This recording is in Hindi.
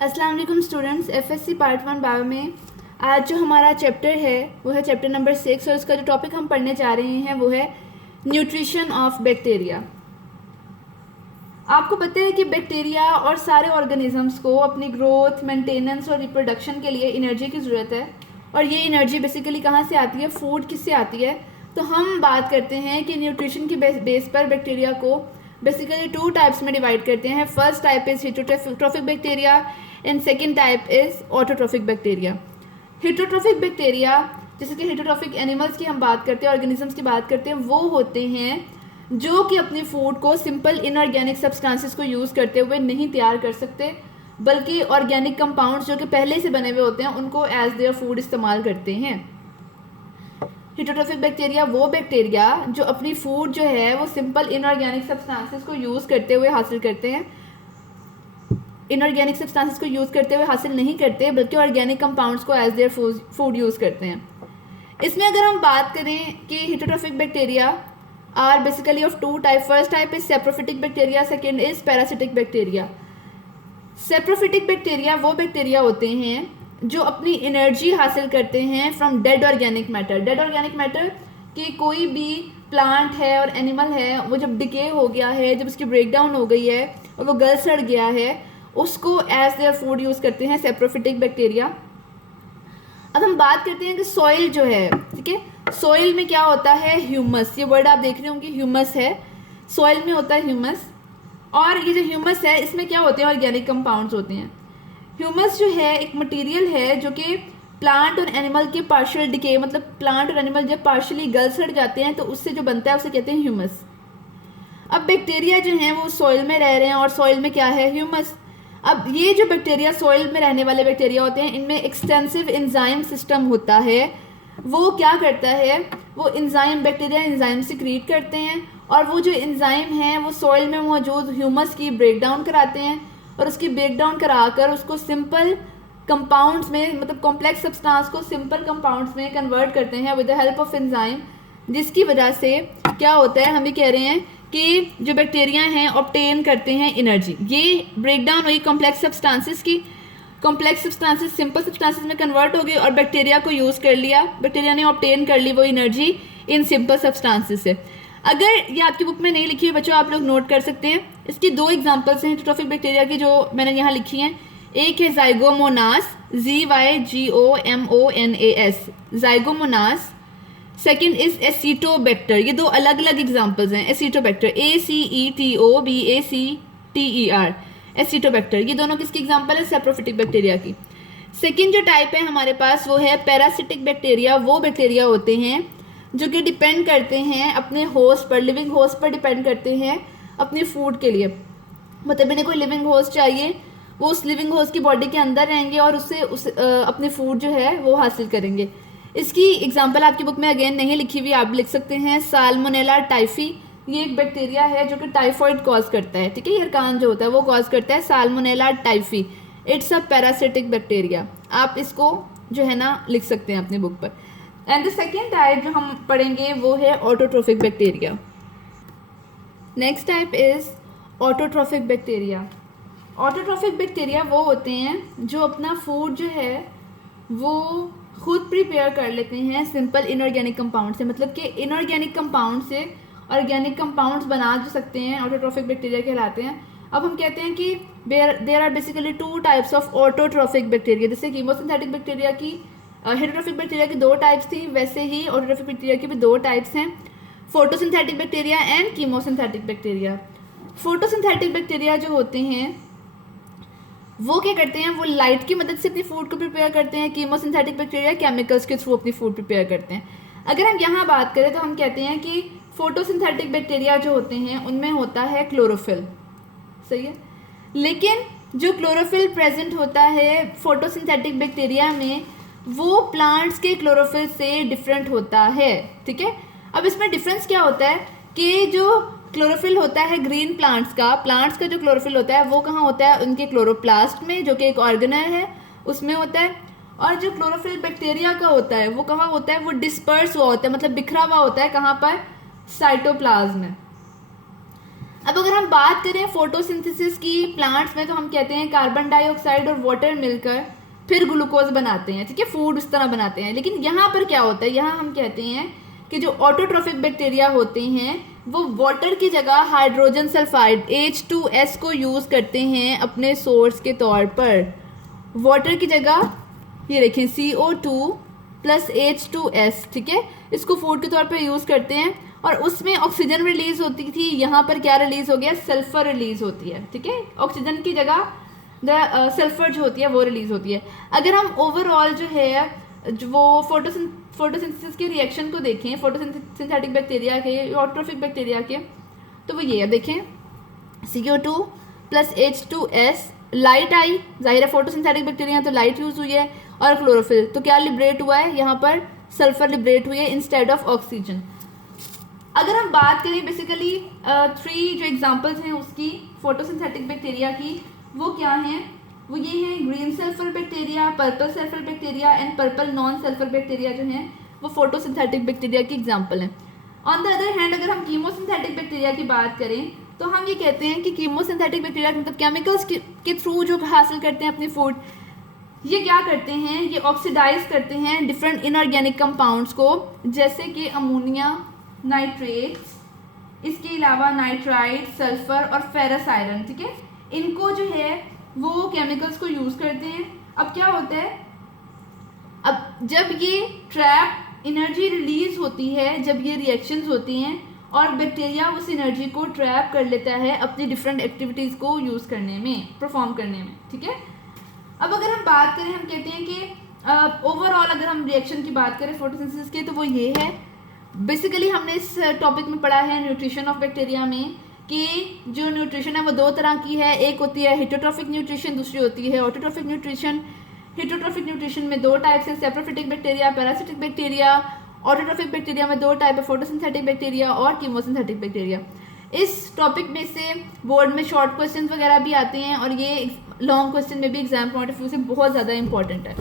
अस्सलाम वालेकुम स्टूडेंट्स, एफएससी पार्ट 1 बायो में आज जो हमारा चैप्टर है वो है चैप्टर नंबर 6 और इसका जो टॉपिक हम पढ़ने जा रहे हैं वो है न्यूट्रिशन ऑफ बैक्टीरिया। आपको पता है कि बैक्टीरिया और सारे ऑर्गेनिजम्स को अपनी ग्रोथ, मेंटेनेंस और रिप्रोडक्शन के लिए एनर्जी की ज़रूरत है और ये एनर्जी बेसिकली कहाँ से आती है, फूड किससे आती है। तो हम बात करते हैं कि न्यूट्रिशन की बेस पर बैक्टीरिया को बेसिकली 2 टाइप्स में डिवाइड करते हैं। First type is heterotrophic bacteria and second type is autotrophic bacteria. Heterotrophic bacteria, जैसे कि हेटरोट्रॉफिक एनिमल्स की हम बात करते हैं, ऑर्गेनिजम्स की बात करते हैं, वो होते हैं जो कि अपने फूड को सिंपल इनऑर्गेनिक सब्सटेंसेस को यूज़ करते हुए नहीं तैयार कर सकते, बल्कि ऑर्गेनिक कंपाउंड्स जो कि पहले से बने हुए होते हैं उनको एज देयर फूड इस्तेमाल करते हैं। हेटरोट्रॉफिक बैक्टीरिया वो बैक्टीरिया जो अपनी फूड जो है वो सिंपल इनऑर्गेनिक सब्सटेंसेस को यूज़ करते हुए हासिल करते हैं, इनऑर्गेनिक सब्सटेंसेस को यूज़ करते हुए हासिल नहीं करते, बल्कि ऑर्गेनिक कंपाउंड्स को एज देयर फूड यूज़ करते हैं। इसमें अगर हम बात करें कि heterotrophic bacteria are basically of 2 type. First type is saprophytic bacteria, second is parasitic bacteria. Saprophytic bacteria वो बैक्टीरिया होते हैं जो अपनी एनर्जी हासिल करते हैं from dead organic matter. Dead organic matter कि कोई भी प्लांट है और एनिमल है, वो जब डिके हो गया है, जब उसकी ब्रेक डाउन हो गई है और वो गल सड़ गया है, उसको एज देयर फूड यूज़ करते हैं सेप्रोफिटिक बैक्टीरिया। अब हम बात करते हैं कि सॉइल जो है, ठीक है, सॉइल में क्या होता है, ह्यूमस। ये वर्ड आप देख रहे होंगे, ह्यूमस है, सॉइल में होता है ह्यूमस। और ये जो ह्यूमस है इसमें क्या होते हैं, ऑर्गेनिक कंपाउंड्स होते हैं। ह्यूमस जो है एक मटेरियल है जो कि प्लांट और एनिमल के पार्शियल डिके, मतलब प्लांट और एनिमल जब पार्शियली गल सड़ जाते हैं तो उससे जो बनता है उसे कहते हैं ह्यूमस। अब बैक्टीरिया जो हैं वो सॉइल में रह रहे हैं और सॉइल में क्या है, ह्यूमस। अब ये जो बैक्टीरिया सॉइल में रहने वाले बैक्टीरिया होते हैं, इनमें एक्सटेंसिव एंजाइम सिस्टम होता है। वो क्या करता है, वो एंजाइम, बैक्टीरिया एंजाइम सिक्रीट करते हैं और वो जो एंजाइम हैं वो सॉइल में मौजूद ह्यूमस की ब्रेक डाउन कराते हैं और उसकी ब्रेक डाउन कराकर उसको सिंपल कंपाउंड्स में, मतलब कॉम्प्लेक्स सब्सटेंस को सिंपल कंपाउंड्स में कन्वर्ट करते हैं with the help of enzyme, जिसकी वजह से क्या होता है, हम ये कह रहे हैं कि जो बैक्टीरिया हैं ऑब्टेन करते हैं एनर्जी। ये ब्रेक डाउन हुई कॉम्प्लेक्स सब्सटेंसेस की, कॉम्प्लेक्स सब्सटेंसेस सिंपल सब्सटेंसेस में कन्वर्ट हो गई और बैक्टीरिया को यूज़ कर लिया, बैक्टीरिया ने ऑब्टेन कर ली वो एनर्जी इन सिंपल सब्सटेंसेस से। अगर ये आपकी बुक में नहीं लिखी हुई बच्चों, आप लोग नोट कर सकते हैं। इसकी 2 एग्जांपल्स हैं हेटरोट्रॉफिक बैक्टीरिया की जो मैंने यहाँ लिखी हैं। एक है Zygomonas, ZYGOMONAS, Zygomonas. Second is Acetobacter. ये 2 अलग अलग एग्जाम्पल्स हैं। Acetobacter, ACETOBACTER, Acetobacter. ये दोनों किसकी एग्जाम्पल है, सेप्रोफिटिक बैक्टीरिया की। सेकेंड जो टाइप है हमारे पास वो है पैरासिटिक बैक्टीरिया। वो बैक्टीरिया होते हैं जो कि डिपेंड करते हैं अपने होस्ट पर, लिविंग होस्ट पर डिपेंड करते हैं अपनी फूड के लिए। मतलब इन्हें कोई लिविंग होस्ट चाहिए, वो उस लिविंग होस्ट की बॉडी के अंदर रहेंगे और उससे अपनी फूड जो है वो हासिल करेंगे। इसकी एग्जांपल आपकी बुक में अगेन नहीं लिखी हुई, आप लिख सकते हैं साल्मोनेला टाइफी। ये एक बैक्टीरिया है जो कि टाइफॉइड कॉज करता है, ठीक है, यरकान जो होता है वो कॉज करता है, salmonella typhi. It's a parasitic bacteria. आप इसको जो है ना लिख सकते हैं अपनी बुक पर। एंड द सेकेंड टाइप जो हम पढ़ेंगे वो है autotrophic bacteria. Next type is autotrophic bacteria. Autotrophic bacteria वो होते हैं जो अपना फूड जो है वो खुद प्रिपेयर कर लेते हैं सिंपल इनऑर्गेनिक कंपाउंड से। मतलब कि इनऑर्गेनिक कंपाउंड से ऑर्गेनिक कंपाउंड्स बना जो सकते हैं, ऑटोट्रोफिक बैक्टीरिया कहलाते हैं। अब हम कहते हैं कि there are basically 2 types of autotrophic bacteria. जैसे कीमोसिंथेटिक बैक्टीरिया की, हेटरोट्रोफिक बैक्टीरिया की 2 टाइप्स थी, वैसे ही ऑटोट्रोफिक बैक्टीरिया की भी 2 टाइप्स हैं, photosynthetic bacteria and chemosynthetic bacteria. Photosynthetic bacteria जो होते हैं वो क्या करते हैं, वो लाइट की मदद से अपनी फूड को प्रिपेयर करते हैं। कीमोसिंथेटिक बैक्टीरिया केमिकल्स के थ्रू अपनी फूड प्रिपेयर करते हैं। अगर हम यहाँ बात करें तो हम कहते हैं कि फोटोसिंथेटिक बैक्टीरिया जो होते हैं उनमें होता है क्लोरोफिल, सही है। लेकिन जो क्लोरोफिल प्रेजेंट होता है फोटोसिंथेटिक बैक्टीरिया में वो प्लांट्स के क्लोरोफिल से डिफरेंट होता है, ठीक है। अब इसमें डिफरेंस क्या होता है कि जो क्लोरोफिल होता है ग्रीन प्लांट्स का जो क्लोरोफिल होता है वो कहाँ होता है, उनके क्लोरोप्लास्ट में, जो कि एक ऑर्गेनेल है, उसमें होता है। और जो क्लोरोफिल बैक्टीरिया का होता है वो कहाँ होता है, वो डिस्पर्स हुआ होता है, मतलब बिखरा हुआ होता है, कहाँ पर, साइटोप्लाज्म में। अब अगर हम बात करें फोटोसिंथेसिस की प्लांट्स में, तो हम कहते हैं कार्बन डाइऑक्साइड और वाटर मिलकर फिर ग्लूकोज बनाते हैं, ठीक है, फूड उस तरह बनाते हैं। लेकिन यहाँ पर क्या होता है, यहाँ हम कहते हैं कि जो ऑटोट्रोफिक बैक्टीरिया होते हैं वो वाटर की जगह हाइड्रोजन सल्फाइड H2S को यूज़ करते हैं अपने सोर्स के तौर पर। वाटर की जगह ये देखें CO2 प्लस H2S, ठीक है, इसको फूड के तौर पर यूज़ करते हैं। और उसमें ऑक्सीजन रिलीज होती थी, यहाँ पर क्या रिलीज हो गया, सल्फर रिलीज होती है, ठीक है, ऑक्सीजन की जगह सल्फर जो होती है वो रिलीज होती है। अगर हम ओवरऑल जो है जो वो फोटोसिंथेसिस के रिएक्शन को देखें, फोटोसिंथेटिक बैक्टीरिया के, ऑटोट्रोफिक बैक्टीरिया के, तो वो ये है, देखें CO2 प्लस H2S, लाइट आई, जाहिर है फोटोसिंथेटिक बैक्टीरिया तो लाइट यूज हुई है, और क्लोरोफिल, तो क्या लिबरेट हुआ है, यहाँ पर सल्फर लिबरेट हुई है इंस्टेड ऑफ ऑक्सीजन। अगर हम बात करें बेसिकली 3 जो एग्जांपल्स हैं उसकी फोटोसिंथेटिक बैक्टीरिया की, वो क्या हैं, वो ये हैं green sulphur bacteria, purple sulphur bacteria and purple non sulphur bacteria जो हैं वो फोटोसिंथेटिक बैक्टीरिया की एग्जांपल हैं। ऑन द अदर हैंड अगर हम कीमोसिंथेटिक बैक्टीरिया की बात करें तो हम ये कहते हैं कि कीमोसिंथेटिक बैक्टीरिया मतलब केमिकल्स के थ्रू जो हासिल करते हैं अपनी फूड, ये क्या करते हैं, ये ऑक्सीडाइज करते हैं डिफरेंट इनऑर्गेनिक कंपाउंड्स को, जैसे कि अमोनिया, नाइट्रेट्स, इसके अलावा नाइट्राइट, सल्फर और फेरस आयरन, ठीक है, इनको जो है वो केमिकल्स को यूज़ करते हैं। अब क्या होता है, अब जब ये ट्रैप एनर्जी रिलीज होती है, जब ये रिएक्शंस होती हैं और बैक्टीरिया उस एनर्जी को ट्रैप कर लेता है अपनी डिफरेंट एक्टिविटीज़ को यूज़ करने में, परफॉर्म करने में, ठीक है। अब अगर हम बात करें, हम कहते हैं कि ओवरऑल अगर हम रिएक्शन की बात करें फोटोसिंथेसिस के, तो वो ये है, बेसिकली हमने इस टॉपिक में पढ़ा है न्यूट्रिशन ऑफ बैक्टीरिया में कि जो न्यूट्रिशन है वो 2 तरह की है, एक होती है हेटेरोट्रॉफिक न्यूट्रिशन, दूसरी होती है ऑटोट्रोफिक न्यूट्रिशन। हेटेरोट्रॉफिक न्यूट्रिशन में 2 टाइप्स हैं, saprophytic bacteria, parasitic bacteria. Autotrophic bacteria में 2 टाइप है, फोटोसिंथेटिक बैक्टीरिया और कीमोसिंथेटिक बैक्टीरिया। इस टॉपिक में से बोर्ड में शॉर्ट क्वेश्चन वगैरह भी आते हैं और ये लॉन्ग क्वेश्चन में भी एग्जाम पॉइंट ऑफ व्यू से बहुत ज़्यादा इंपॉर्टेंट है।